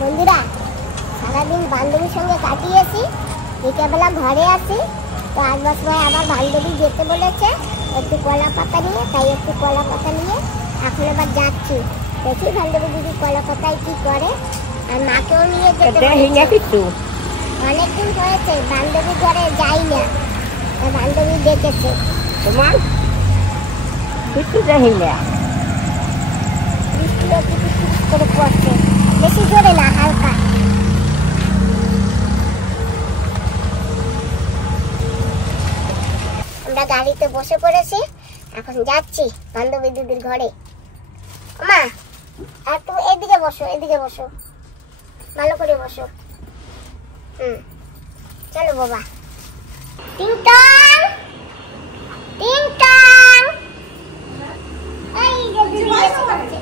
বন্ধুরা সারাদিন বান্ধবীর সঙ্গে কাটিয়েছি, বিকেলবেলা ঘরে আসি, তো আসবার সময় আবার বান্ধবী যেতে বলেছে একটু কলা পাতা নিয়ে, তাই একটু কলা পাতা নিয়ে এখন এবার যাচ্ছি। দেখি বান্ধবী দিদি কলা পাতায় কি করে, আর মাকেও নিয়ে যেতে বলেছে। অনেকদিন হয়েছে বান্ধবী ঘরে যাই না, বান্ধবী ডেকেছে। তোমার কিছু দেখি না, বৃষ্টি একটু করে পড়ছে, বেশি জোরে না, হালকা। আমরা গাড়িতে বসে পড়েছি, এখন যাচ্ছি বান্ধবী দিদির ঘরে। মা একটু এদিকে বসো, এদিকে বসো, ভালো করে বসো। চলো বাবা। টিংটং টিংটং, এই যে দিদি এসে পড়েছে।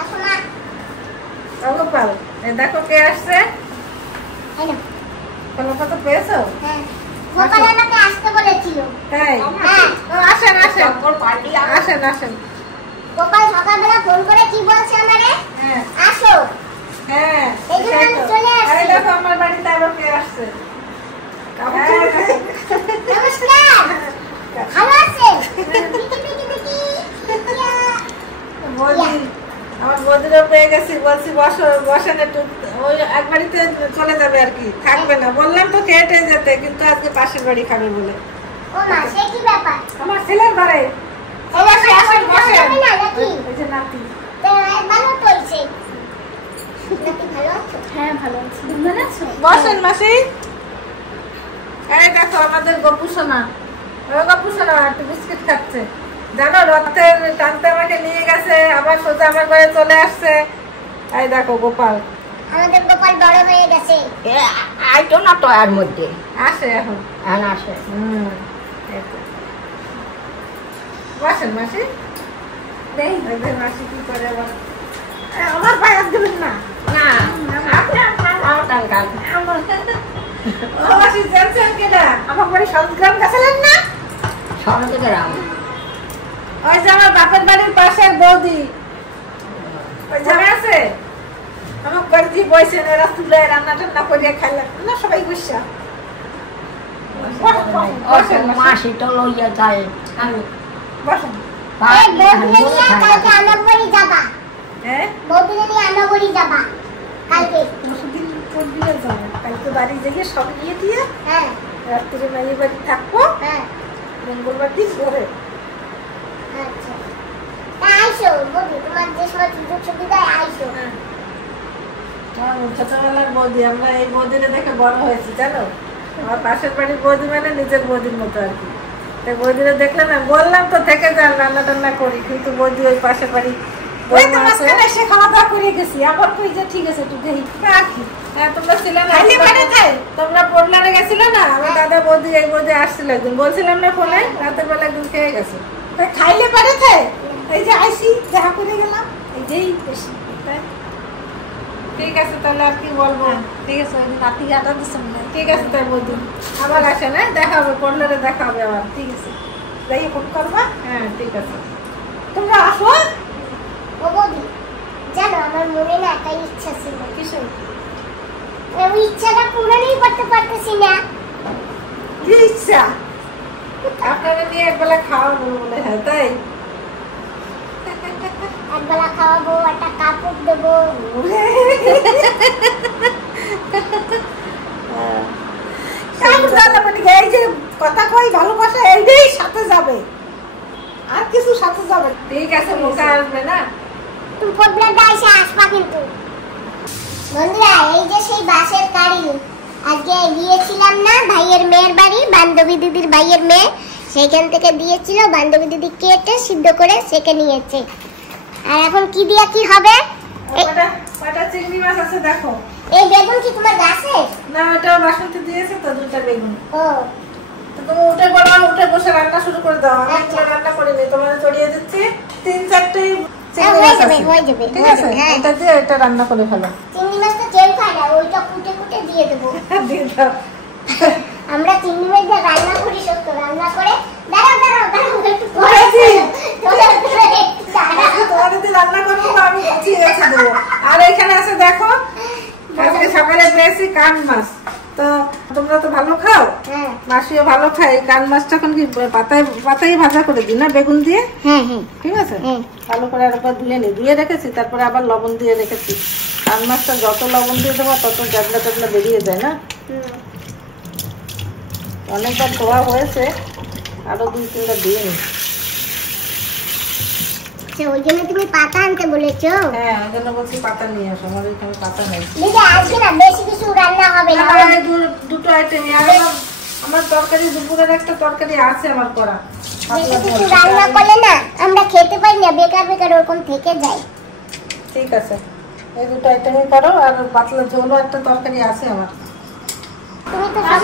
আসো মা। গোপাল, দেখো কে আসছে। এই নাও। কলা পাতা পেয়েছো? হ্যাঁ, গোপাল আমাকে আসতে বলেছিল। তাই? হ্যাঁ। আসেন আসেন আসেন আসেন। গোপাল সকালবেলা ফোন করে কি বলছে আমারে? হ্যাঁ আসো। হ্যাঁ, এই জন্য আমি চলে আসছি। আরে দেখো আমার বাড়িতে আরো কে আসছে। নমস্কার, ভালো আছেন? বৌদি, আমার বৌদিরও পেয়ে গেছি, বলছি বসো, বসেন একটু। ওই এক বাড়িতে চলে যাবে আর কি, থাকবে না। বললাম তো খেটে যেতে, কিন্তু আজকে পাশের বাড়ি খাবে বলে। ও মা, সে কি ব্যাপার? আমার ছেলের বাড়ি। বসেন বসেন বসেন। না নাকি? এই যে নাতি। তো ভালো চলছে। নাতি ভালো আছো? হ্যাঁ ভালো আছি, তুমি ভালো আছো? বসেন মাসি। এই দেখো আমাদের গপু সোনা, ও গপু সোনা একটু বিস্কিট খাচ্ছে। জানো রথের টানতে আমাকে নিয়ে গেছে, আবার সোজা আমার ঘরে চলে আসছে। এই দেখো গোপাল, আমাদের গোপাল বড় হয়ে গেছে। আইতো না তো এর মধ্যে, আসে এখন। এখন আসে। এই তো। বসেন মাসি। দেখবেন মাসি কি করে আবার। আমার পায়ে হাত দিবেন না। না আপনি আমার টান কাল ও মাসি জানছেন কিনা, আমার বাড়ি সরগ্রাম গেছিলেন না? সরতে গেলাম। ওই যে আমার বাপের বাড়ির পাশের বৌদি, ওই জায়গা আছে আমার বাড়িতে বসে ওরা চুলায় রান্না টান্না করে খাইলাম না সবাই বসা। মাসি তো লইয়া যায়, আমি বসেন। এই বৌদিকে নিয়ে কালকে আনাগরি যাবা? হ্যাঁ, বৌদিকে নিয়ে আনাগরি যাবা কালকে? পরশুদিন কোন দিনে যাবো, কালকে বাড়ি যেয়ে সব নিয়ে দিয়ে হ্যাঁ রাত্রে মায়ের বাড়ি থাকবো, হ্যাঁ। মঙ্গলবার দিন ভোরে। আচ্ছা, তা আইসো বৌদি, তোমার যে সময় সুযোগ সুবিধা আইসো। আমার ছোটবেলার বৌদি, আমরা এই বৌদিরে দেখে বড় হয়েছি জানো। আমার পাশের বাড়ির বৌদি মানে নিজের বৌদির মতো আর কি। তাই বৌদিরে দেখলে না, বললাম তো থেকে যান রান্না টান্না করি, কিন্তু বৌদি ওই পাশের বাড়ি খাওয়া দাওয়া করে গেছি। আবার কই যে ঠিক আছে একটু দেখি রাখি। হ্যাঁ তোমরা ছিলে না, তোমরা পড়লারে গেছিলে না, আমার দাদা বৌদি এই বৌদি আসছিল একদিন, বলছিলাম না ফোনে, রাতের বেলা একদিন খেয়ে গেছে। খাইলে পারে এই যে আইসি দেখা করে গেলাম, এই যেই বেশি। ঠিক আছে তাহলে আর কি বলবো। ঠিক আছে, নাতি আটা দিচ্ছে মনে হয়। ঠিক আছে তাই বৌদি, আবার আসে না, দেখা হবে, পড়লারে দেখা হবে আবার। ঠিক আছে, যাই ফোন করবা। হ্যাঁ ঠিক আছে, তোমরা আসো। ও বৌদি, জানো আমার মনে না একটা ইচ্ছা ছিল। কিসের? ওই ইচ্ছাটা পূরণই করতে পারতেছি না। কি ইচ্ছা? আপনারা নিয়ে একবেলা খাওয়াবো বলে। হ্যাঁ তাই? একবেলা খাওয়াবো, একটা কাপড় দেবো। এই যে কথা কই ভালোবাসা, এইটাই সাথে যাবে, আর কিছু সাথে যাবে। ঠিক আছে, মোকা আসবে না। তুমি প্রবলেমটা এসে আসবা কিন্তু। বন্ধুরা, এই যে সেই বাসের গাড়ি, আজকে গিয়েছিলাম না ভাইয়ের মেয়ের বাড়ি, বান্ধবী দিদির ভাইয়ের মেয়ে, সেইখান থেকে দিয়েছিল। বান্ধবী দিদি কেটে সিদ্ধ করে সেকে নিয়েছে। আর এখন কি দিয়া কি হবে? কয়টা চিংড়ি মাছ আছে দেখো। এই বেগুন কি তোমার গাছে? না, ওটা বাসন্তী দিয়েছে তো, দুটো বেগুন। ও, তো তুমি উঠে বলো, উঠে বসে রান্না শুরু করে দাও। আমি এগুলো রান্না করিনি, তোমার চড়িয়ে দিচ্ছি। 3-4টেই চিংড়ি মাছ আছে, ঠিক আছে? এটা দিয়ে এটা রান্না করে ফেলো। চিংড়ি মাছ তো তেল খায় না, ওইটা কুটে কুটে দিয়ে দেবো। দিয়ে দাও। আমরা চিংড়ি মাছ দিয়ে রান্না করি, সত্য রান্না করে। দাঁড়াও দাঁড়াও দাঁড়াও, একটু পরে তোমার যদি রান্না করবো আমি গুছিয়ে রেখে দেবো। আর এখানে আছে দেখো পেয়েছি কান মাছ। তো তোমরা তো ভালো খাও, হ্যাঁ মাসিও ভালো খায়। কান মাছটা এখন কি পাতায় পাতায় ভাজা করে দিই না বেগুন দিয়ে? হ্যাঁ হ্যাঁ ঠিক আছে, হ্যাঁ। ভালো করে আর একবার ধুয়ে নিই, ধুয়ে রেখেছি, তারপরে আবার লবণ দিয়ে রেখেছি। কান মাছটা যত লবণ দিয়ে দেবো তত জাবলা টাবলা বেরিয়ে যায় না। অনেকবার ধোয়া হয়েছে, আরো 2-3টা দিয়ে নিই। ওই জন্য তুমি পাতা আনতে বলেছো? হ্যাঁ, ওই জন্য বলছি পাতা নিয়ে আসো, আমার এখানে পাতা নেই। দিদি আজকে না বেশি কিছু রান্না হবে না, দুটো আইটেম। আমার তরকারি, দুপুরের একটা তরকারি আছে আমার করা। বেশি কিছু রান্না করলে না আমরা খেতে পারি না, বেকার বেকার ওরকম থেকে যায়। ঠিক আছে, এই দুটো আইটেমই করো, আর পাতলা ঝোলও একটা তরকারি আছে আমার। তুমি তো সব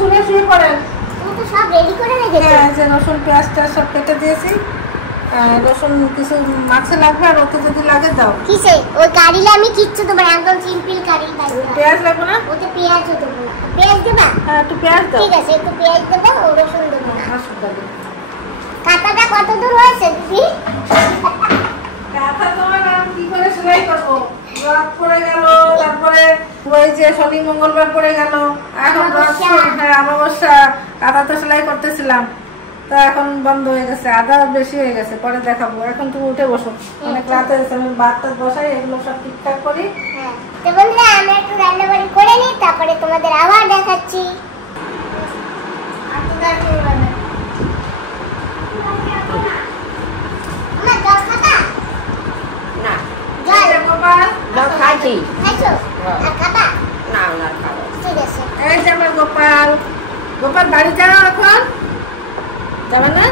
শুনে শুয়ে করেন। তুমি তো সব রেডি করে রেখেছো। হ্যাঁ, যে রসুন পেঁয়াজ টেয়াজ সব কেটে দিয়েছি। রসুন কিছু মাছে লাগবে, আর ওতে যদি লাগে দাও। কিসে? ওই কারিলে আমি কিচ্ছু দেবো না, একদম সিম্পল কারি। পেঁয়াজ লাগবে না? ওতে পেঁয়াজও দেবো না। পেঁয়াজ দেবা? হ্যাঁ, একটু পেঁয়াজ দাও। ঠিক আছে, একটু পেঁয়াজ দেবো, ও রসুন দেবো না। কাঁথাটা কত দূর হয়েছে দিদি? কাঁথা তোমার কি করে সেলাই করবো? রাত পড়ে গেল, তারপরে ওই যে শনি মঙ্গলবার পড়ে গেল, এখন অমাবস্যা। কাঁথা তো সেলাই করতেছিলাম, তো এখন বন্ধ হয়ে গেছে, আধা বেশি হয়ে গেছে, পরে দেখাবো। এখন তুমি উঠে বসো, অনেক রাত হয়েছে, আমি ভাতটা বসাই, এগুলো সব ঠিকঠাক করি। হ্যাঁ, তো বন্ধুরা আমি একটু রান্নাবাড়ি করে নিই, তারপরে তোমাদের আবার দেখাচ্ছি। আমার জল খাবা? না, জল জল খাইছি। খাইছো? আর খাবা? না, না খাবো। ঠিক আছে। এই যে আমার গোপাল। গোপাল বাড়ি যাও এখন? যাবে না?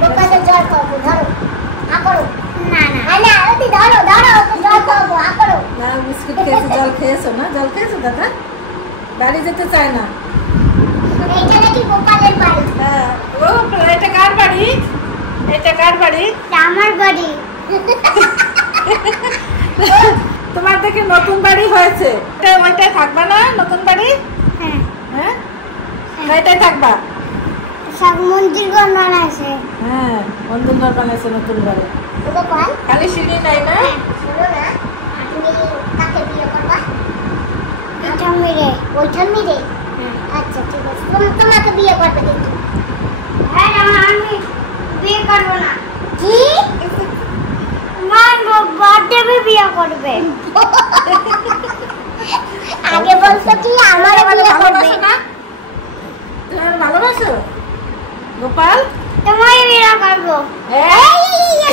গোপালকে জল খাবো, ধরো আ করো। না না না, ওটি ধরো ধরো, ওকে জল খাবো, আ করো। না, বিস্কুট খেয়েছো, জল খেয়েছো না? জল খেয়েছো দাদা? বাড়ি যেতে চায় না। এইটা নাকি গোপালের বাড়ি। হ্যাঁ, ও এটা কার বাড়ি? এটা কার বাড়ি? আমার বাড়ি। তোমার দেখি নতুন বাড়ি হয়েছে, ওইটাই থাকবা না? নতুন বাড়ি? হ্যাঁ হ্যাঁ, ওইটাই থাকবা? সব মন্দির বানানো আছে। হ্যাঁ, মন্দির ঘর বানাইছে নতুন বাড়ি। গোপাল খালি সিঁড়ি নাই না? শোনো না, তুমি কাকে বিয়ে করবা? ওইটা মেরে, ওইটা মেরে। আচ্ছা ঠিক আছে, তোমাকে বিয়ে করবে কিন্তু। হ্যাঁ, আমি বিয়ে করবো না। কি? বার্থডে বিয়ে করবে? আগে বলছো কি আমার বিয়ে করবে না? তুমি ভালোবাসো গোপাল? তোমার বিয়ে করবো।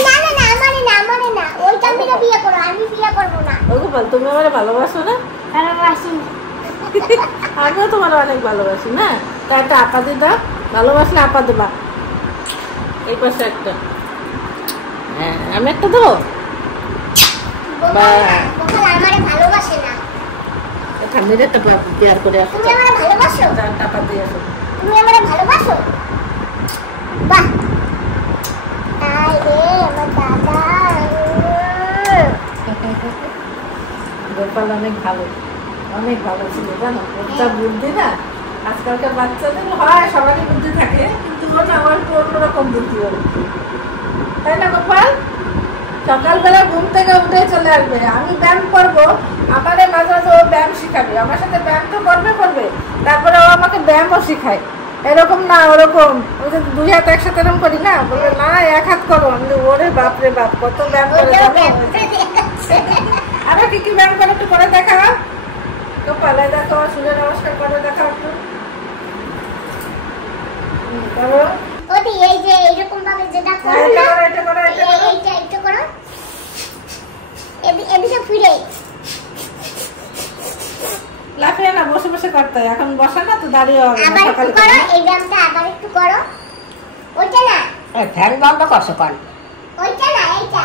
না না না, আমারে না, আমারে না, ওইটা মেরে বিয়ে করো, আমি বিয়ে করবো না। ও গোপাল, তুমি আমারে ভালোবাসো না? ভালোবাসি। আমিও তোমার অনেক ভালোবাসি না? তা একটা আপা দিয়ে দাও, ভালোবাসলে আপা দেবা। এই পাশে একটা। হ্যাঁ, আমি একটা দেবো। গোপাল আমারে ভালোবাসে না। ঠান্ডা একটা পেয়ার করে আসো। তুমি আমারে ভালোবাসো? টাকা দিয়ে আসো। তুমি আমারে ভালোবাসো? বাহ, আই রে আমার দাদা। গোপাল অনেক ভালো, অনেক ভালো ছিল জানো। একটা বুদ্ধি না, আজকালকার বাচ্চাদের হয় সবারই বুদ্ধি থাকে, কিন্তু ও না, আমার একটু অন্যরকম বুদ্ধি ওর, তাই না গোপাল? সকালবেলা ঘুম থেকে উঠে চলে আসবে, আমি ব্যায়াম করবো, আমারে মাঝে মাঝে ও ব্যায়াম শিখাবে, আমার সাথে ব্যায়াম তো করবে, তারপরে ও আমাকে ব্যায়ামও শিখায়। এরকম না, ওরকম ওই যে 2 হাত একসাথে এরকম করি না, বলে না 1 হাত করো। আমি ওরে বাপরে বাপ, কত ব্যায়াম করে জানো। আরো কি কি ব্যায়াম করে একটু করে দেখা গোপাল। দেখো, সূর্য নমস্কার করে দেখা একটু করো। ওটি এই যে এইরকম ভাবে যেটা করো না, এটা করো, এইটা একটু করো, এদিকে ফিরে। লাফিয়ে না, বসে বসে করতে হয়, এখন বসা না তো দাঁড়িয়ে হবে না। আবার একটু করো, এই ব্যায়ামটা আবার একটু করো। ওইটা না, ফ্যান বন্ধ করছো কেন? ওইটা না, এইটা।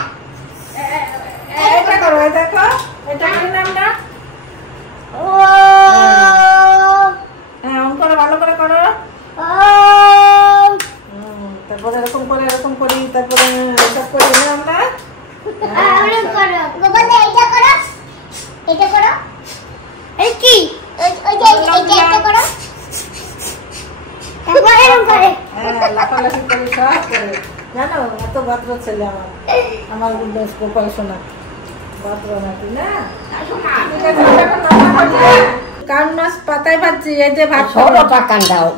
এটা করো, এই দেখো, এটা কি নাম না? ও হ্যাঁ, অন করো, ভালো করে করো। ও তারপরে এরকম করি, তারপরে এটা করি না আমরা। আরে করো গোপাল, এইটা করো, এটা করো। এই কি? ওই যে এইটা করো। তারপরে এরকম করে। হ্যাঁ, লাফালাফি করি, সব করে। জানো, এত ভদ্র ছেলে আমার গোপাল শোনা। ভদ্র নাকি না? ঠিক আছে, এখন নাস্তা করি। কোথায় পাচ্ছি? এই যে ভাত ছোট খাবো। টাকান দাও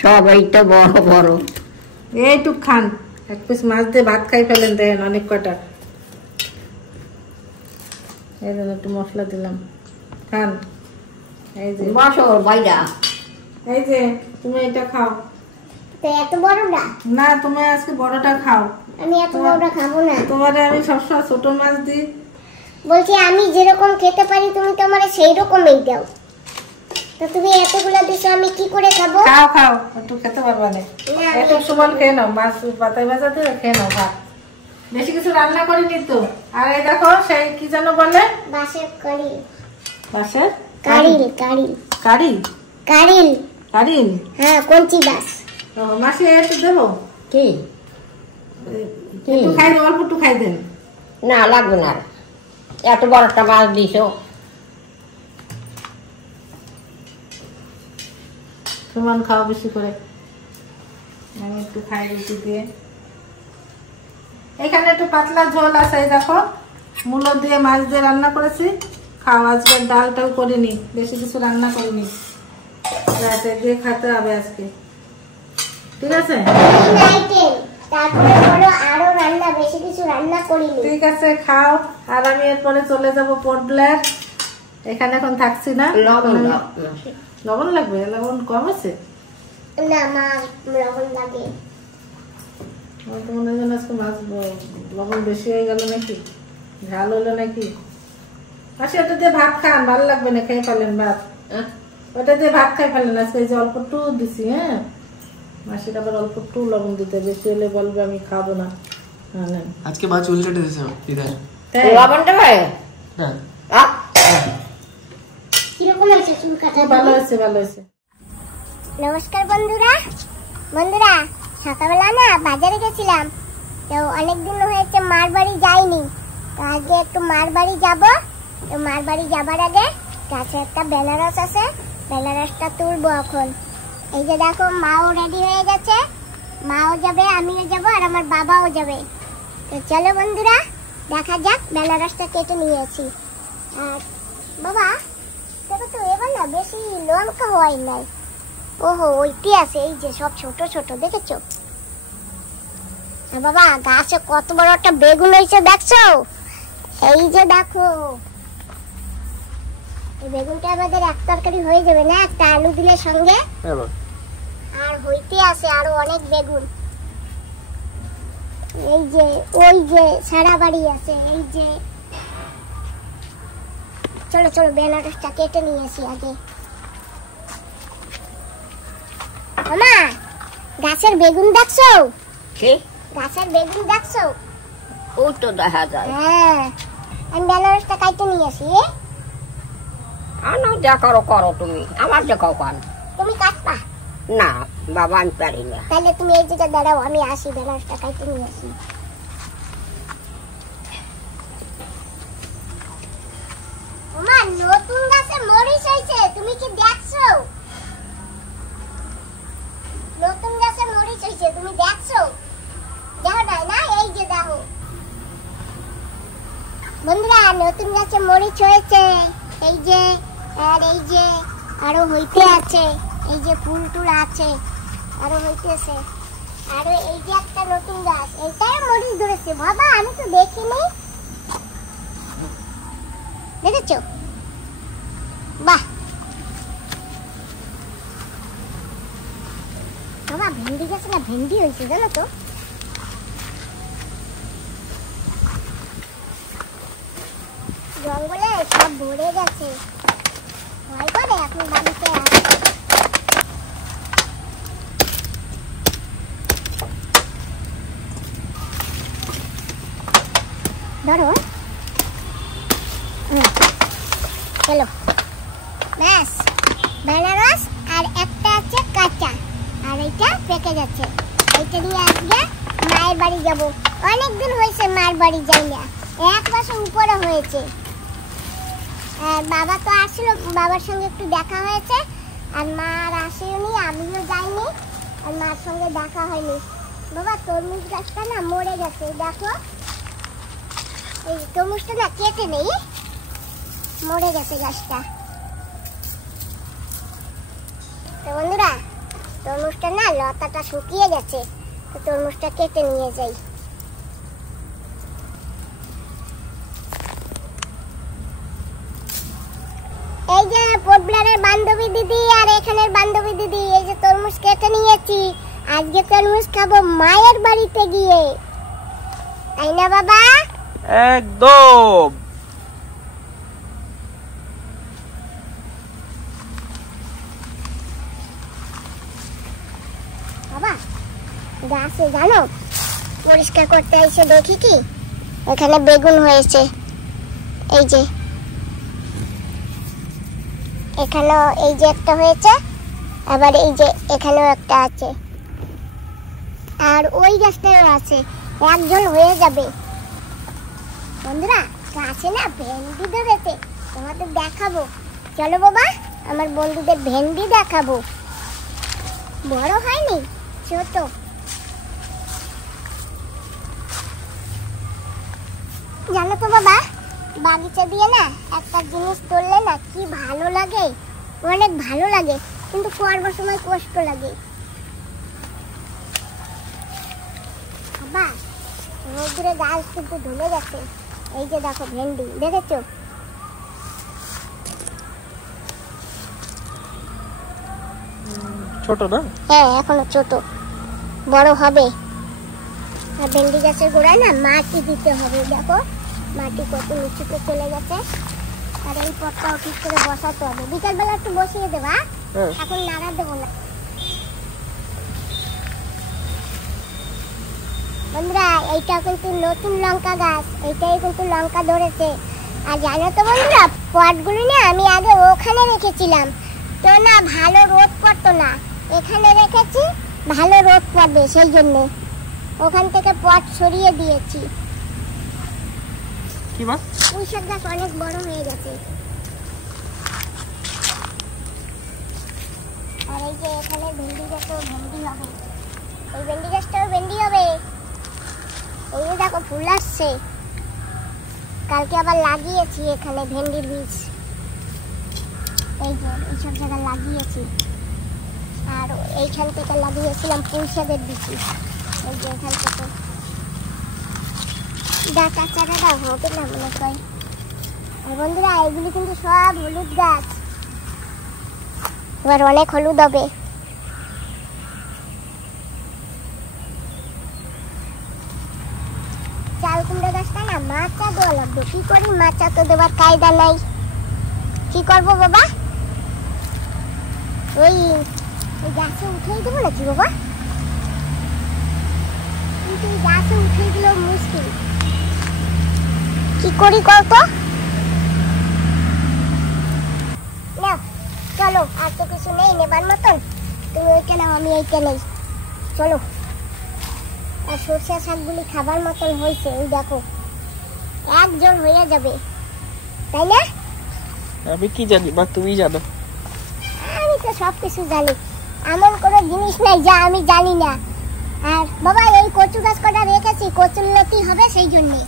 সব এইটা বড় বড় এইটুক খান, এক পিস মাছ দিয়ে ভাত খাই ফেলেন, দেখেন অনেক কটা। এই জন্য একটু মশলা দিলাম, খান। এই যে বসো বাইরা এই যে তুমি এটা খাও। তো এত বড় না, না তুমি আজকে বড়টা খাও। আমি এত বড়টা খাবো না। তোমারে আমি সবসময় ছোট মাছ দিই। বলছি আমি যেরকম খেতে পারি তুমি তো আমারে সেই রকমই দাও। তো তুমি এতগুলো দিছো, আমি কি করে খাবো? খাও খাও, একটু খেতে পারবা না। না, একটু সমান খেয়ে নাও, মাছ পাতায় ভাজা দিয়ে খেয়ে নাও ভাত। বেশি কিছু রান্না করিনি তো। আর এই দেখো সেই কি যেন বলে, বাসের কারি, বাসের কারিল কারিল কারি, কারিল, কারিন। হ্যাঁ কঞ্চি বাস। ও, মাসি একটু দেবো, কি একটু খাই দেন, অল্প একটু খাই দেন। না লাগবে না এত বড় একটা মাছ দিছো সমান খাও বেশি করে। আমি একটু খাই রুটি দিয়ে। এখানে একটু পাতলা ঝোল আছে, এই দেখো মূলো দিয়ে মাছ দিয়ে রান্না করেছি। খাও, আজকে ডালটাও করিনি, বেশি কিছু রান্না করিনি, রাতে দিয়ে খেতে হবে আজকে, ঠিক আছে? আইটেম, তারপরে বলো আরো রান্না, বেশি কিছু রান্না করিনি। ঠিক আছে খাও। আর আমি এরপরে চলে যাব পোর্ট ব্লেয়ার। এখানে এখন থাকছি না। লবণ দাও লবণ লাগবে? লবণ কম আছে না মা, লবণ লাগে। আমার তো মনে হয় আজকে মাছ লবণ বেশি হয়ে গেল নাকি, ঝাল হলো নাকি। আচ্ছা ওটা দিয়ে ভাত খান, ভালো লাগবে না, খেয়ে ফেলেন ভাত। ওটা দিয়ে ভাত খাই ফেলেন আজকে। এই যে অল্প একটু দিছি, হ্যাঁ মাসির আবার অল্প একটু লবণ দিতে, বেশি হলে বলবে আমি খাবো না। হ্যাঁ নেন। আজকে মা চুল কেটে দিয়েছে দিদা। তাই? লবণ দেবে হ্যাঁ কিরকম হয়েছে চুল কাটা? খুব ভালো হয়েছে, ভালো হয়েছে। নমস্কার বন্ধুরা। বন্ধুরা সকালবেলা না বাজারে গেছিলাম, তো অনেকদিন হয়েছে মার বাড়ি যাইনি, তো আজকে একটু মার বাড়ি যাব। তো মার বাড়ি যাবার আগে কাছে একটা বেনারস আছে, বেনারসটা তুলবো এখন। এই যে দেখো মাও রেডি হয়ে গেছে, মাও যাবে, আমিও যাব, আর আমার বাবাও যাবে। তো চলো বন্ধুরা দেখা যাক। বেনারসটা কেটে নিয়েছি। আর বাবা দেখো তো এবার না বেশি লঙ্কা হয় নাই। ওহো ওইটি আছে, এই যে সব ছোট ছোট দেখেছো? আর বাবা গাছে কত বড় একটা বেগুন হয়েছে দেখছো? এই যে দেখো, এই বেগুনটা আমাদের এক তরকারি হয়ে যাবে না, একটা আলু দিলে সঙ্গে। আর হইতে আছে আরো অনেক বেগুন। এই যে ওই যে সারা বাড়ি আছে, এই যে। চলো চলো বেনারসটা কেটে নিয়ে আসি আগে। মামা গাছের বেগুন দেখছো? কি গাছের বেগুন দেখছো? ও তো দেখা যায় হ্যাঁ, আমি বেনারসটা কাটতে নিয়ে আসি। আনো যা করো করো তুমি, আমার যে কান তুমি কাটবা? না বাবা আমি পারি না। তাহলে তুমি এই জায়গায় দাঁড়াও, আমি আসি বেনারসটা কাটতে নিয়ে আসি। মামা নতুন গাছে মরিচ হয়েছে, তুমি কি দেখছো? নতুন গাছে মরিচ হয়েছে, তুমি দেখছো? দেখো না, না এই যে দেখো বন্ধুরা, নতুন গাছে মরিচ হয়েছে। এই যে, আর এই যে আরো হইতে আছে, এই যে ফুল টুল আছে আরো হইতেছে। আরো এই যে একটা নতুন গাছ, এইটাই মরিচ ধরেছে। বাবা আমি তো দেখিনি, দেখেছো? বাহ বাবা, ভেন্ডি গাছে না ভেন্ডি হয়েছে জানো তো? জঙ্গলে সব ভরে গেছে, ভয় করে এখন বাড়িতে আসে। ধরো, চলো ব্যাস বেনারস। আর একটা আছে কাঁচা, আর এইটা পেকে যাচ্ছে। এইটা নিয়ে আজকে মায়ের বাড়ি যাব। অনেকদিন হয়েছে মায়ের বাড়ি যাই না, 1 মাসের উপরে হয়েছে। আর বাবা তো আসছিল, বাবার সঙ্গে একটু দেখা হয়েছে। আর মা আর আসেনি, আমিও যাইনি, আর মার সঙ্গে দেখা হয়নি। বাবা তরমুজ গাছটা না মরে গেছে, দেখো এই তরমুজটা না কেটে নেই, মরে গেছে গাছটা। তো বন্ধুরা, তরমুজটা না লতাটা শুকিয়ে গেছে, তো তরমুজটা কেটে নিয়ে যাই। এই যে পোটব্লারের বান্ধবী দিদি আর এখানের বান্ধবী দিদি, এই যে তরমুজ কেটে নিয়েছি। আজকে তরমুজ খাবো মায়ের বাড়িতে গিয়ে, তাই না বাবা? একদম। বাবা গাছে জানো পরিষ্কার করতে এসে দেখি কি এখানে বেগুন হয়েছে। এই যে এখানেও এই যে একটা হয়েছে, আবার এই যে এখানেও একটা আছে, আর ওই গাছটাও আছে। একজন হয়ে যাবে। বন্ধুরা, গাছে না ভেন্ডি ধরেছে, তোমাদের দেখাবো। চলো বাবা, আমার বন্ধুদের ভেন্ডি দেখাবো। বড় হয়নি, ছোট। জানো তো বাবা, বাগিচা দিয়ে না একটা জিনিস তুললে না কি ভালো লাগে, অনেক ভালো লাগে, কিন্তু করবার সময় কষ্ট লাগে। বাবা, রোদ্রে গাছ কিন্তু ঢুলে গেছে। এই যে দেখো ভেন্ডি, দেখেছো? ছোট না? হ্যাঁ, এখনো ছোট, বড় হবে। আর ভেন্ডি গাছের গোড়ায় না মাটি দিতে হবে। দেখো মাটি কত নিচুতে চলে গেছে, আর এই পটটাও ঠিক করে বসাতে হবে। বিকালবেলা একটু বসিয়ে দেবা, এখন নাড়া দেবো না। বন্ধুরা, এইটা কিন্তু নতুন লঙ্কা গাছ, এইটাই কিন্তু লঙ্কা ধরেছে। আর জানো তো বন্ধুরা, পটগুলো না আমি আগে ওখানে রেখেছিলাম, তো না ভালো রোদ পড়তো না। এখানে রেখেছি, ভালো রোদ পড়বে, সেই জন্য ওখান থেকে পট সরিয়ে দিয়েছি। কি মা? পুঁইশাক গাছ অনেক বড় হয়ে গেছে। আর এই যে এখানে ভেন্ডি গাছও ভেন্ডি হবে, এই ভেন্ডি গাছটাও ভেন্ডি হবে। এই যে দেখো ফুল আসছে, কালকে আবার লাগিয়েছি এখানে ভেন্ডির বীজ। এই যে এইসব জায়গায় লাগিয়েছি, আর এইখান থেকে লাগিয়েছিলাম পুঁইশাকের বীজ। এই যে এখান থেকে ডাটা চারাটা হবে না মনে হয়। আর বন্ধুরা, এগুলি কিন্তু সব হলুদ গাছ, এবার অনেক হলুদ হবে। চাল কুমড়া গাছটা না মাচা দেওয়া লাগবে। কি করি, মাচা তো দেওয়ার কায়দা নাই, কি করবো বাবা? ওই গাছে উঠেই দেবো নাকি বাবা? কিন্তু এই গাছে উঠেই দিলেও মুশকিল, কি করি কত? না চলো, আর তো কিছু নেই নেবার মতন, তুমি ওইটা নাও, আমি এইটা নেই। চলো। আর সরষে শাকগুলি খাবার মতন হয়েছে, ওই দেখো একজন হয়ে যাবে, তাই না? আমি কি জানি মা, তুমি জানো। আমি তো সবকিছু জানি, এমন কোনো জিনিস নাই যা আমি জানি না। আর বাবা, এই কচু গাছ কটা রেখেছি, কচুর লতি হবে সেই জন্যে।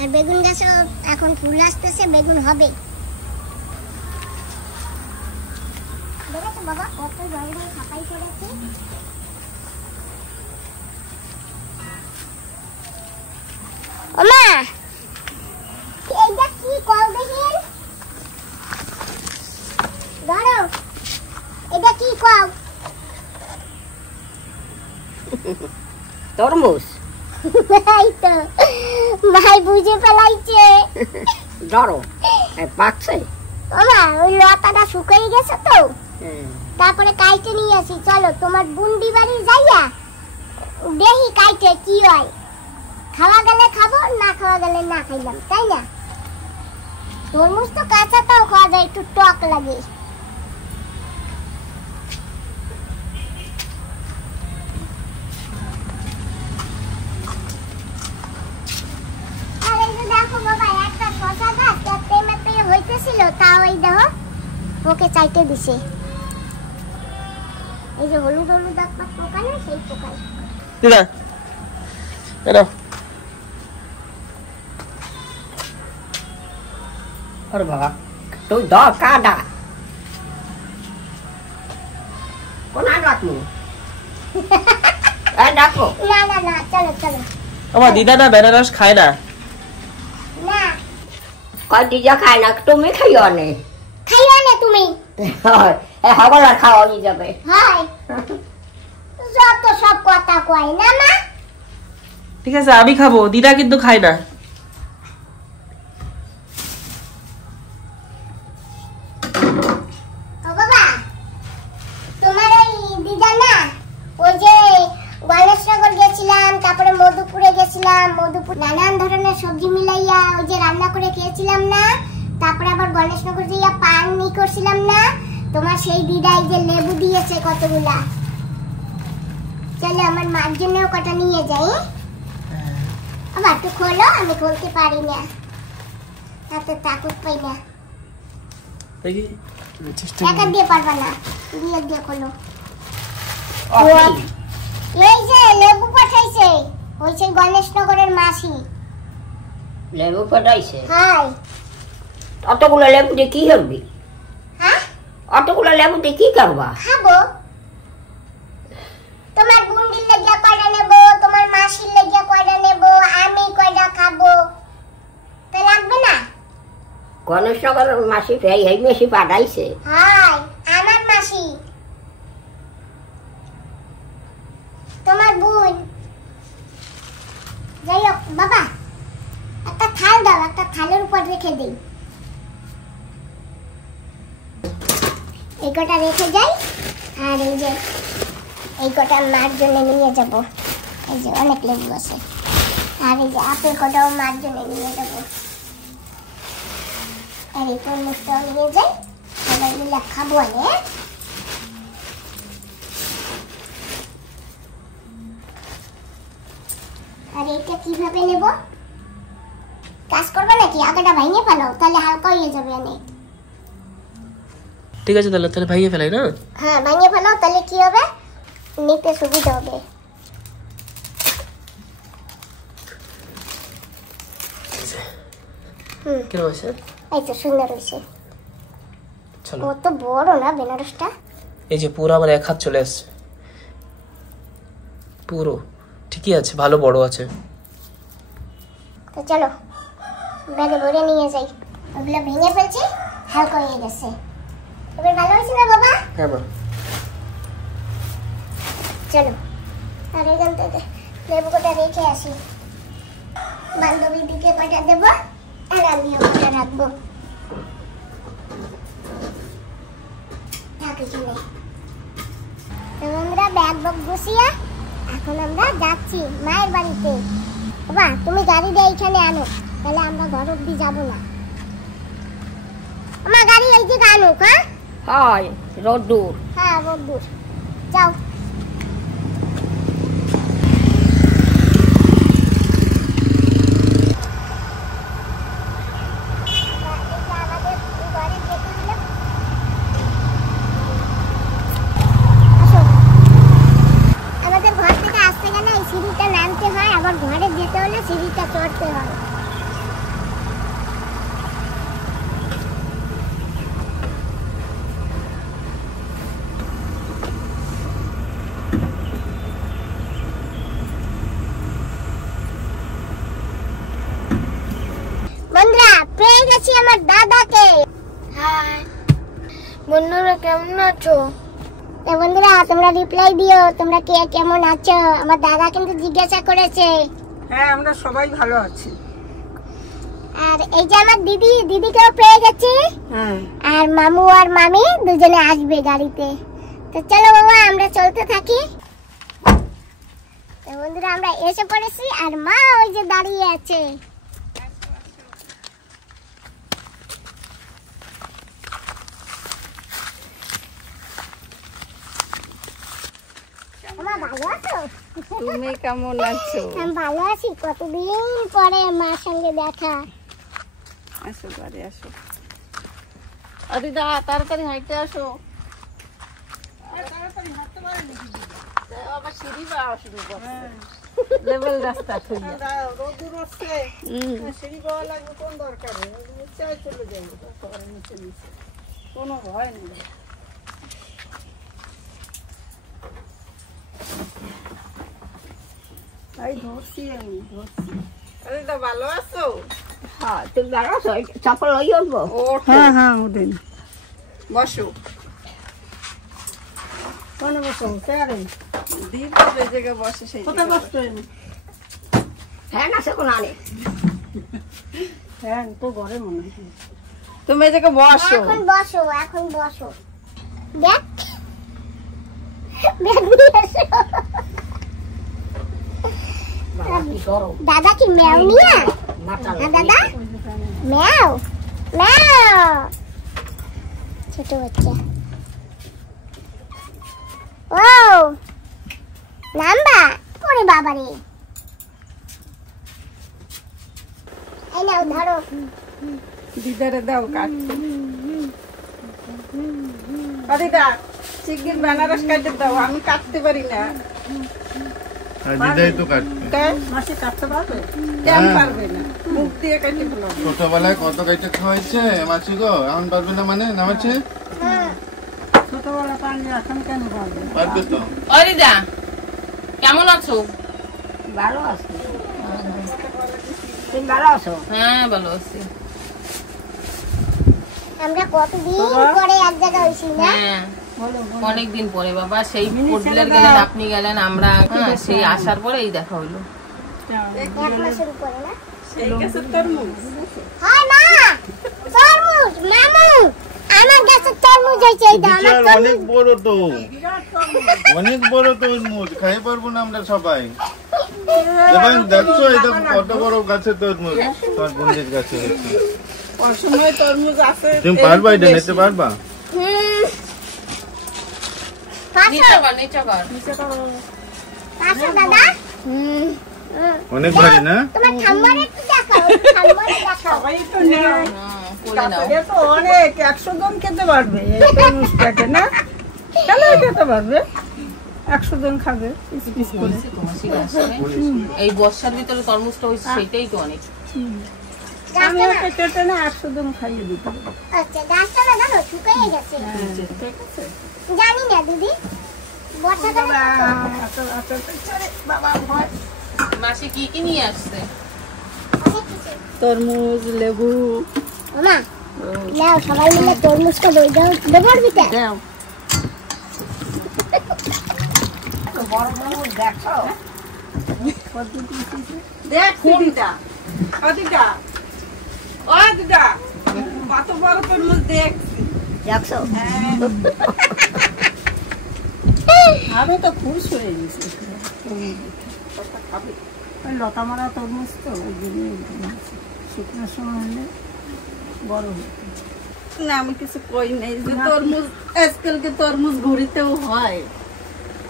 আর বেগুন গাছও এখন ফুল আসতেছে, বেগুন হবে। দেখেছো বাবা কত জল দিয়ে ছাপাই করেছি। ওমা, এইটা কি কল দেখিন, ধরো, এটা কি কল? তরমুজ। এই তো ভাই বুঝে ফেলাইছে। ধরো, পাকছে। ওমা, ওই লতাটা শুকিয়ে গেছে তো, তারপরে কাইটে নিয়ে আসি। চলো তোমার বুন্ডি বাড়ি যাইয়া দেখি কাইটে কি হয়, খাওয়া গেলে খাবো, না খাওয়া গেলে না খাইলাম, তাই না? তরমুজ তো কাঁচাটাও খাওয়া যায়, একটু টক লাগে। আর এই যে দেখো বাবা, একটা শসা গাছ এতে মেতে হইতেছিল, তাও এই দেখো ওকে চাইতে দিছে। এই যে হলুদ হলুদ একটা পোকা না, সেই পোকাই। দিদা এরাও। আরে বাবা, তুই ধর কাটা। ডাকো ডাকো না না না, চলো চলো। আমার দিদা না বেনারস খায় না। না কয় দিজা খায় না, তুমি খাইও নে। খাইও না তুমি। হগলা খাওয়া যাবে। হয় যত সব কথা কয় না মা। ঠিক আছে আমি খাবো, দিদা কিন্তু খায় না। ও বাবা, তোমার ওই দিদা না, ওই যে গণেশনগর গেছিলাম, তারপরে মধুপুরে গেছিলাম, মধুপুর নানান ধরনের সবজি মিলাইয়া ওই যে রান্না করে খেয়েছিলাম না, তারপরে আবার গণেশনগর যাইয়া পান নি করছিলাম না, তোমার সেই দিদাই যে লেবু দিয়েছে কতগুলা। চলো আমার মার জন্যও কটা নিয়ে যাই। আবার একটু খোলো, আমি খুলতে পারি না, তাতে তাকুত পাই না। দেখি চেষ্টা একা দিয়ে পারবা না, দিয়ে দিয়ে খোলো। অফি, এই যে লেবু পাঠাইছে, ওই সেই গণেশনগরের মাসি। লেবু পাঠাইছে। হাই অতগুলো লেবু দিয়ে কি করবি? হ্যাঁ অতগুলো লেবু দিয়ে কি করবা? খাবো। তোমার বুন্ডির লেগিয়া কয়টা নেবো, তোমার মাসির লেগিয়া কয়টা নেবো, আমি কয়টা খাবো, তো লাগবে না? গণেশনগরের মাসি এই মেশি পাঠাইছে। হাই আমার মাসি, তোমার বোন। যাই হোক বাবা, একটা থাল দাও, একটা থালের উপর রেখে দিই। এই কটা রেখে যাই, আর এই যে এই কটা মার জন্য নিয়ে যাব। এই যে অনেক লেবু আছে, আর এই যে আপেল কটাও মার জন্য নিয়ে যাব, আর এই তরমুজটাও নিয়ে যাই, সবাই মিলে খাবো। আর এটা কিভাবে নেব? কাজ করবে নাকি? আগাটা ভাঙিয়ে ফেলো, তাহলে হালকা হয়ে যাবে অনেক। ঠিক আছে তাহলে তাহলে ভাইয়া ফেলাই না। হ্যাঁ ভাঙিয়ে ফেলো, তাহলে কি হবে, নিতে সুবিধা হবে। কেমন আছে? এই তো সুন্দর হয়েছে। চলো, কত বড় না বেনারসটা। এই যে পুরো আমার 1 হাত চলে আসছে, পুরো ঠিকই আছে, ভালো বড় আছে। তো চলো ব্যাগে ভরে নিয়ে যাই। ওগুলো ভেঙে ফেলছি, হালকা হয়ে গেছে। এবার ভালো হয়েছে না বাবা? হ্যাঁ মা। চলো আর এখান থেকে লেবু কটা রেখে আসি, বান্ধবীর দিকে কটা দেবো, আর আমিও কটা রাখবো। তো আমরা ব্যাগ বক গুছিয়ে এখন আমরা যাচ্ছি মায়ের বাড়িতে। বাবা তুমি গাড়ি দিয়ে এইখানে আনো, তাহলে আমরা ঘর অব্দি যাবো না। আমার গাড়ি এই দিকে আনুক। হ্যাঁ হয় রোদ্দুর। হ্যাঁ রোদ্দুর, যাও। আমাদের ঘর থেকে আসতে গেলে এই সিঁড়িটা নামতে হয়, আবার ঘরে যেতে হলে সিঁড়িটা চড়তে হয়। বন্ধুরা পেয়ে গেছি আমার দাদাকে। হাই বন্ধুরা, কেমন আছো? বন্ধুরা তোমরা রিপ্লাই দিও, তোমরা কে কেমন আছো। আমার দাদা কিন্তু জিজ্ঞাসা করেছে। হ্যাঁ আমরা সবাই ভালো আছি। আর এই যে আমার দিদি, দিদিকেও পেয়ে গেছি। আর মামু আর মামি দুজনে আসবে গাড়িতে। তো চলো বাবা আমরা চলতে থাকি। তো বন্ধুরা আমরা এসে পড়েছি, আর মা ওই যে দাঁড়িয়ে আছে। ভালো আছো? তুমি কেমন আছো? আমি ভালো আছি, কতদিন পরে মার সঙ্গে দেখা। আসো বাড়ি আসো। দিদা তাড়াতাড়ি হাঁটতে আসো। লেভেল রাস্তা রোদুর আসছে, সিঁড়ি পাওয়া লাগবে কোন দরকারে, নিচে চলে যাবো, নিচে নিচে কোনো ভয় নেই। আরে তো ভালো আছো? হ্যাঁ তুমি বেড়াচ্ছ চাপল লই উঠবো হ্যাঁ হ্যাঁ উঠেন বসো কোন বসো স্যারে দিন তো এই জায়গায় বসে সেই কোথায় বসছো হ্যাঁ না সে কোন আনে হ্যাঁ তো ঘরে মনে হয় তুমি এই জায়গায় বসো এখন বসো দেখ ব্যাগ নিয়ে এসো। বাবা কি করো দাদা কি ম্যাও নিয়ে মাথা হ্যাঁ দাদা ম্যাও ম্যাও ছোট বাচ্চা ও নাম্বা ওরে বাবা রে এই নাও ধরো দিদারে দাও কাটতে দিদা শিগগির বেনারস কাটতে দাও আমি কাটতে পারি না দিদাই তো কাটবে মাসে কাটতে পারবে কেন পারবে না মুখ দিয়ে কাটতে বলো ছোটবেলায় কত কাইটে খাওয়াইছে মাছি গো এখন পারবে না মানে নামাচ্ছে ছোটবেলা পানি এখন কেন পারবে পারবে তো অরিদা কেমন আছো? ভালো আছি তুমি ভালো আছো হ্যাঁ ভালো আছি। আমরা কতদিন পরে এক জায়গায় হইছি না হ্যাঁ অনেকদিন পরে বাবা, সেই কোটবিলের গেলেন আপনি গেলেন আমরা, হ্যাঁ সেই আসার পরে এই দেখা হইলো। এক মাসের উপরে না সেই কাছে তরমুজ হয় না তরমুজ মামু আমার কাছে তরমুজ হইছে এই দাও আমার অনেক বড় তো অনেক বড় তরমুজ খাই পারবো না আমরা সবাই। দেখেন দেখছো এটা কত বড় গাছে তরমুজ তোমার বন্ধুর গাছে হচ্ছে। অসময় তরমুজ আছে তুমি পারবা এটা নিতে পারবা? নিচে কর পাশে দাদা অনেক ভারী না? তোমার ঠাম্মার একটু দেখাও ঠাম্মারে দেখাও সবাই তো নেয় করে নাও। এটা তো অনেক 100 জন খেতে পারবে এই তরমুজটাকে না কেন খেতে পারবে 100 জন খাবে পিস পিস করে এই বর্ষার ভিতরে তরমুজটা হয়েছে সেটাই তো অনেক। আমি একটা কেটে না 100 জন খাইয়ে দিতে পারবো। আচ্ছা গাছটা না জানো শুকিয়ে গেছে ঠিক আছে জানি না দিদি বর্ষাকালে বাবা ভয় মাসি কি কি নিয়ে আসছে? অনেক কিছু তরমুজ লেবু মামা নাও সবাই মিলে তরমুজটা দই দাও দেবো দিতে দাও বড় বড় দেখো দেখ দিদা ও দিদা কত বড় তরমুজ দেখছি দেখছো আমি তো খুশ হয়ে গেছি লতা মারা তরমুজ তো ওই জন্য শুকনোর সময় হলে বড় হতো না আমি কিছু কই নাই যে তরমুজ আজকালকে তরমুজ ঘুরিতেও হয়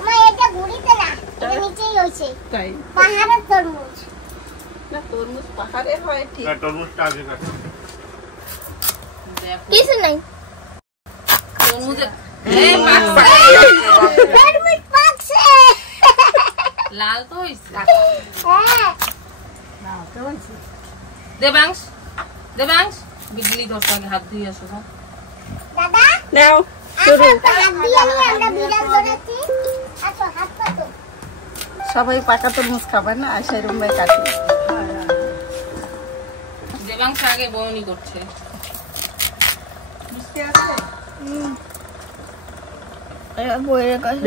মা এটা ঘুরিতে না এটা নিচেই হইছে তাই পাহাড়ের তরমুজ না তরমুজ পাহাড়ে হয় ঠিক তরমুজটা আগে কাটে। কিছু নাই তরমুজে এই পাকছে। তরমুজ পাকছে লাল তো হইছে। হ্যাঁ দেবাংশ বিজলি দশটাকে হাত ধুয়ে আসো তো। দাদা নাও আসো তো হাত দিয়ে নিয়ে আমরা বিড়াল ধরেছি আসো হাত পাতো সবাই পাকা তরমুজ খাবে না সেই রুমে কাটি দেবাংশ আগে বউনি করছে।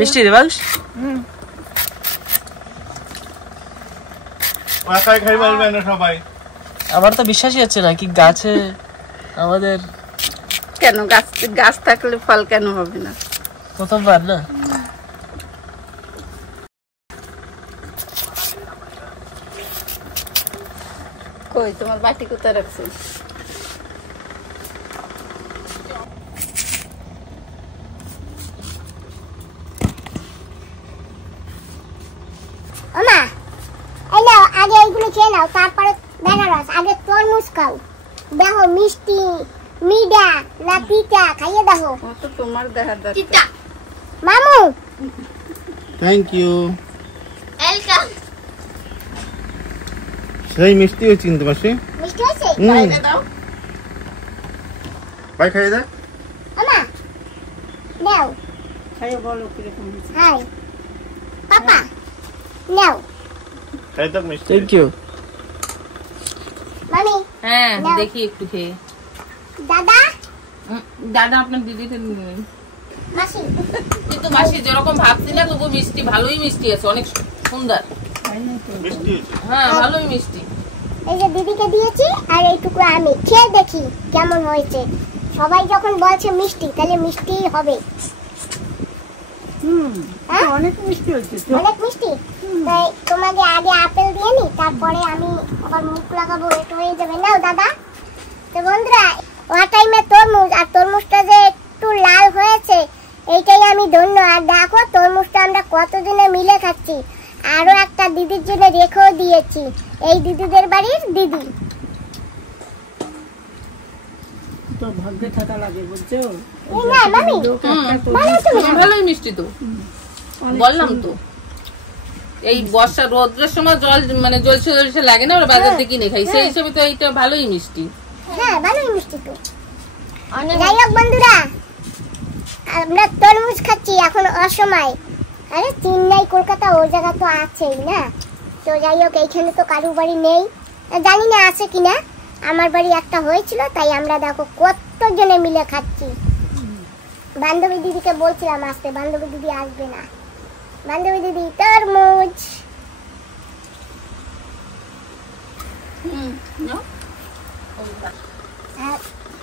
মিষ্টি দেবাংশ মাথায় খাই পারবে না সবাই। আমার তো বিশ্বাসই হচ্ছে না কি গাছে আমাদের কেন গাছ থাকলে ফল কেন হবে না প্রথমবার না। কই তোমার বাটি কোথায় রাখছো ওমা এই নাও আগে এইগুলো খেয়ে নাও তারপরে বেনারস আগে তরমুজ খাও দেখো মিষ্টি মিডা না পিঠা খাইয়ে দেখো ও তো তোমার দেখার দরকার পিঠা মামু থ্যাংক ইউ। ওয়েলকাম সেই মিষ্টি হয়েছে কিন্তু মাসি। মিষ্টি হয়েছে বাইরে দাও ভাই খাই দে। ওমা নাও খাইয়ে বলো কিরকম হয়েছে হাই পাপা নাও খাই থাক মিষ্টি। Thank you. মামি হ্যাঁ দেখি একটু খেয়ে। দাদা দাদা আপনার দিদিকে নিন। মাসি কিন্তু মাসি যেরকম ভাবছি না তবু মিষ্টি ভালোই মিষ্টি আছে, অনেক সুন্দর। মিষ্টি হয়েছে। হ্যাঁ ভালোই মিষ্টি। এই যে দিদিকে দিয়েছি আর এইটুকু আমি খেয়ে দেখি কেমন হয়েছে। সবাই যখন বলছে মিষ্টি তাহলে মিষ্টিই হবে। হ্যাঁ? অনেক মিষ্টি হচ্ছে। অনেক মিষ্টি। তাই তোমাকে আগে আপেল দিয়ে নি, তারপরে আমি আবার মুখ লাগাবো, একটু হয়ে যাবে। নাও দাদা। তো বন্ধুরা ওয়া টাইমে তরমুজ, আর তরমুজটা যে একটু লাল হয়েছে এইটাই আমি ধন্য। আর দেখো তরমুজটা আমরা কতজনে মিলে খাচ্ছি। আরো একটা দিদির জন্য রেখেও দিয়েছি, এই দিদিদের বাড়ির দিদি। তো ভাগ্যে থাকা লাগে বুঝছো। না মামি ভালোই মিষ্টি তো, বললাম তো। এই বর্ষা রোদ্রের সময় জল মানে জলসে জলসে লাগে না, ওরা বাজার থেকে কিনে খাই, সেই হিসেবে তো এইটা ভালোই মিষ্টি। হ্যাঁ ভালোই মিষ্টি তো। যাই হোক বন্ধুরা, আমরা তরমুজ খাচ্ছি এখন অসময়। আরে চেন্নাই কলকাতা ও জায়গা তো আছেই না। তো যাই হোক এইখানে তো কারুর বাড়ি নেই, জানি না আছে কিনা। আমার বাড়ি একটা হয়েছিল, তাই আমরা দেখো কতজনে মিলে খাচ্ছি। বান্ধবী দিদিকে বলছিলাম আসতে, বান্ধবী দিদি আসবে না। বান্ধবী দিদি তরমুজ।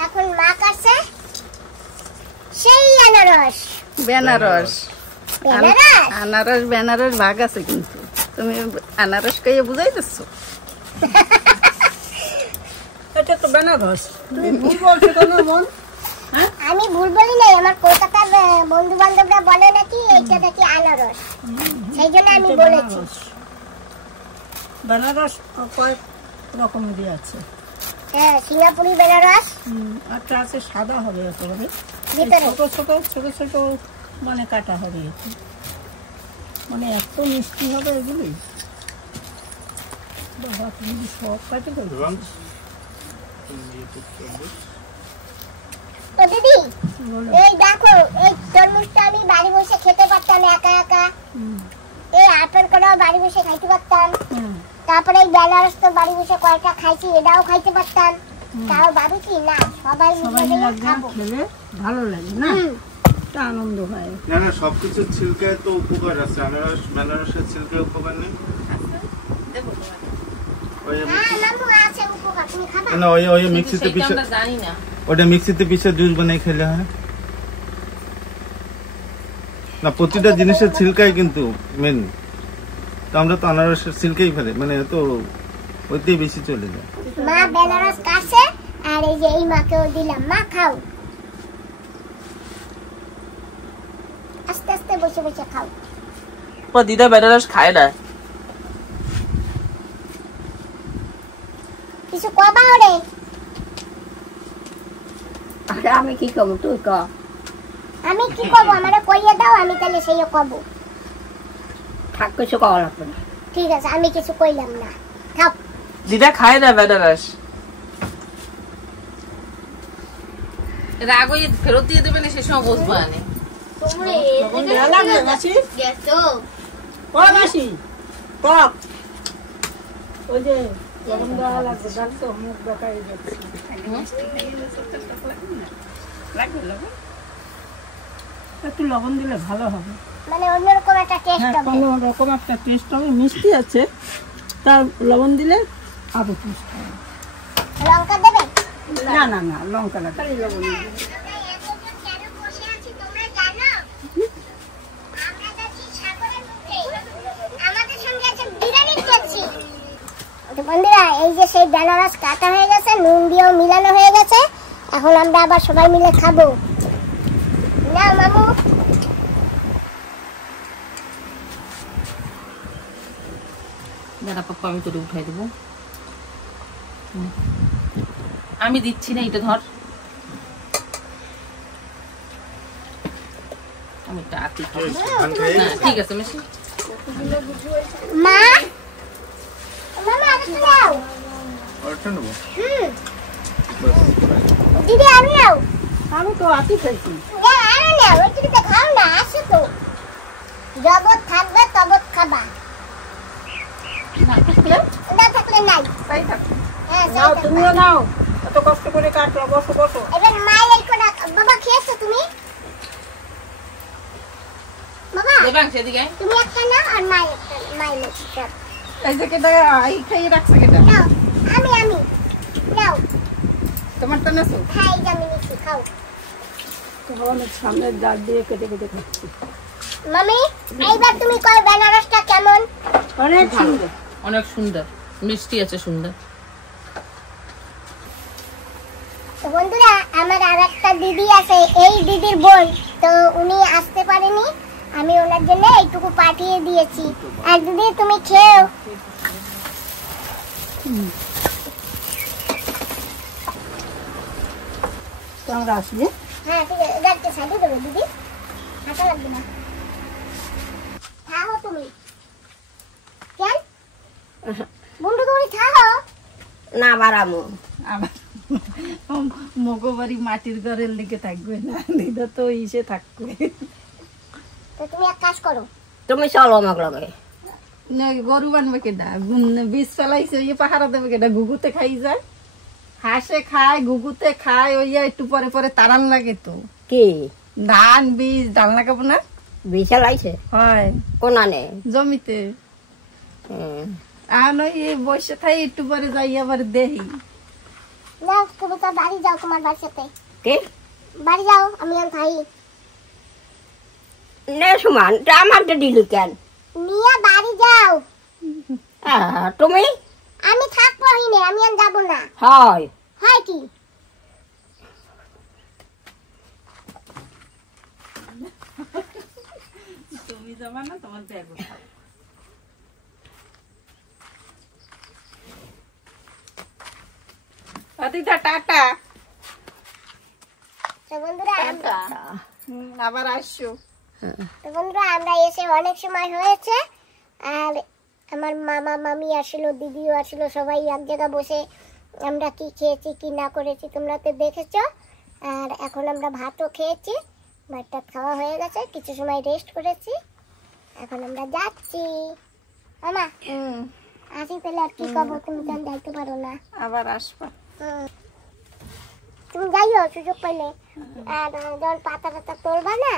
এখন মা কাছে সেই আনারস। বেনারস বেনারস আনারস বেনারস ভাগ আছে, কিন্তু তুমি আনারস খাইয়ে বুঝাই দিচ্ছ। এটা তো বেনারস। তুমি ভুল বলছো কেন মন? আমি ভুল বলি নাই, আমার কলকাতার বন্ধু বান্ধবরা বলে নাকি এইটা নাকি আনারস, সেই জন্য আমি বলেছি। বেনারস কয়েক রকমেরই আছে। হ্যাঁ সিঙ্গাপুরি বেনারস, একটা আছে সাদা হবে একেবারে, ভিতরে ছোট ছোট ছোট ছোট মানে কাটা হবে, মানে এত মিষ্টি হবে এগুলি। বাবা তুমি সব কাটে দেবে। তো দিদি এই দেখো, এই তরমুজটা আমি বাড়ি বসে খেতে পারতাম একা একা, এই আপেল কটাও বাড়ি বসে খাইতে পারতাম, তারপরে এই বেনারস তো বাড়ি বসে কয়টা খাইছি, এটাও খাইতে পারতাম। তাও ভাবি কি না সবাই মিলে খাবো, খেলে ভালো লাগে না, একটা আনন্দ হয়। না না সবকিছুর ছিলকায় তো উপকার আছে, আনারস বেনারসের ছিলকায় উপকার নেই। না ওই মিক্সিতে পিষে, জানি না ওটা মিক্সিতে পিষে জুস বানাই খেলে হয় না। প্রতিটা জিনিসের ছিলকাই কিন্তু মেন। তো আমরা তো আনারসের ছিলকাই ফেলে, মানে তো ওইতেই বেশি চলে যায়। মা বেনারস কাছে, আর এই যে এই মাকেও দিলাম, মা খাও, আস্তে আস্তে বসে বসে খাও। দিদা বেনারস খায় না। কিছু কবা ওরে? আরে আমি কি করবো, তুই ক। আমি কি করবো, আমারে কইয়ে দাও, আমি তাহলে সেই কব। থাক কিছু কওয়া লাগবে না। ঠিক আছে আমি কিছু কইলাম না, খাও। দিদা খায় না বেনারস। রাগ হয়ে ফেরত দিয়ে দেবে না, সে সময় বসবো আনে। ওই যে লবণ দেওয়া লাগবে, দেখছো মুখ দেখাই যাচ্ছে। একটু লবণ দিলে ভালো হবে, মানে অন্যরকম একটা টেস্ট হবে। অন্যরকম একটা টেস্ট হবে, মিষ্টি আছে তার লবণ দিলে আরো টেস্ট হবে। লঙ্কা দেবে? না না না লঙ্কা লাগবে, লবণ দিলে। বন্ধুরা এই যে সেই বেনারস কাটা হয়ে গেছে, নুন দিয়েও মিলানো হয়ে গেছে, এখন আমরা আবার সবাই মিলে খাবো। না মামু দাদা পাপ্পা আমি তোরে উঠাই দেবো, আমি দিচ্ছি না, এটা ধর, আমি টাকি খাবো না। ঠিক আছে মেশি। মা মামা আরেকটু দাও। আরেকটা নেবো? দিদি আরো নাও। আমি তো আতি খাইছি। আরো নাও, একটু তো খাও না, আসো তো। জগৎ থাকবে তবৎ খাবা। না থাকলে না থাকলে নাই। তাই থাকো। হ্যাঁ নাও, তুমিও নাও, এত কষ্ট করে কাটলো, বসো বসো। এবার মায়ের এই কোনা বাবা খেয়েছো তুমি? বাবা দেবাং সেদিকে আয়। তুমি একটা নাও আর মায়ের একটা, মায়ের একটা এই যে কেটা এই খাইয়ে রাখছে কেটা? নাও। আমি নাও। তোমারটা নেছো? হ্যাঁ এই যে আমি নিচ্ছি, খাও। অনেক সামনে দাঁত দিয়ে কেটে কেটে খাচ্ছি। মামি এইবার তুমি কই বেনারসটা কেমন? অনেক সুন্দর। অনেক সুন্দর, মিষ্টি আছে সুন্দর। তো বন্ধুরা আমার আর একটা দিদি আছে, এই দিদির বোন, তো উনি আসতে পারেনি, আমি ওনার জন্য এইটুকু পাঠিয়ে দিয়েছি। আর দিদি তুমি খেও। তো আমরা আসি। হ্যাঁ ঠিক আছে, গাড়িতে সাইডে দেবো দিদি, হাঁটা লাগবে না। থাকো তুমি। কেন বন্ধু তুমি থাকো না বাড়াবো। আবার মগবাড়ি মাটির ঘরের দিকে থাকবে না, দিদা তো ইসে থাকবে। তো তুমি এক কাজ করো, তুমি চলো আমার লগে। না, গরু বানবে কেটা? বীজ ফেলাইছে ওই পাহারা দেবে কেটা? গুগুতে খাই যায়, হাঁসে খায়, গুগুতে খায়, ওই একটু পরে পরে তারান লাগে তো। কি ধান বীজ ডাল লাগাবো না? বিশাল আইছে হয় কোনা নে? জমিতে। আর ওই বসে থাই, একটু পরে যাই আবার দেহি। যাও তুমি তো বাড়ি যাও, তোমার বাড়ির সাথে কি বাড়ি যাও, আমি আর ভাই নে সুমান আমারটা দিলি কেন? নিয়ে বাড়ি যাও। তুমি? আমি থাকবো হিনে, আমি আর যাবো না। হয় হয় কি তুমি যাবা না, তোমার ব্যাগ টাটা। তো বন্ধুরা আবার আসছো। তো বন্ধুরা আমরা এসে অনেক সময় হয়েছে, আর আমার মামা মামি আসলো, দিদিও আসলো, সবাই এক জায়গা বসে আমরা কি খেয়েছি কি না করেছি তোমরা তো দেখেছো। আর এখন আমরা ভাতও খেয়েছি, ভাতটা খাওয়া হয়ে গেছে, কিছু সময় রেস্ট করেছি, এখন আমরা যাচ্ছি। মামা আসি তাহলে, আর কি করবো, তুমি তো যাইতে পারো না। আবার আসবা। তুমি যাইও সুযোগ পাইলে, আর যখন পাতা টাতা তোলবা না,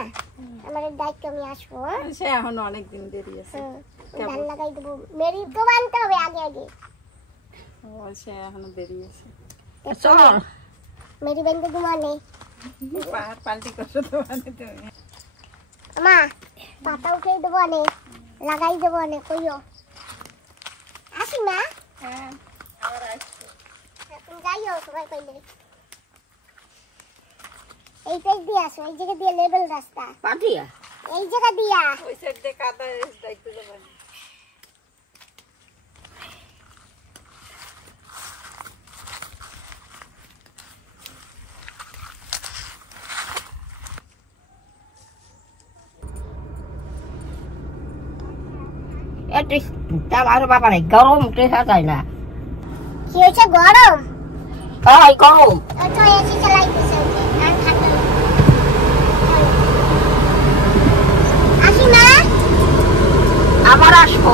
আমার দায়িত্ব, আমি আসবো। সে এখন অনেকদিন দেরি আছে। ধান লাগাই দেবো, মেরি তো বানতে হবে আগে আগে। ও সে এখনো দেরি আছে। চলো মেরি বানতে দেবো অনেক। পাহাড় পাল্টি করছো তো মানে তুমি। মা পাতা উঠে দেবো অনেক, লাগাই দেবো অনেক, কইও আসি না। হ্যাঁ আবার আসছো। তুমি যাইও সবাই পাইলে, এই পেজ দিয়ে আসো, এই জায়গা দিয়ে লেবেল রাস্তা, পাঠিয়া এই জায়গা দিয়া। ওই সাইড দিয়ে কাদা দায়িত্ব দেবেন। আমার বাবারে গরম টেসা যায় না। কি হয়েছে গরম? হয় গরম। তো এসি চালাইতেছে, আর খাটো আসি না। আবার আসবো।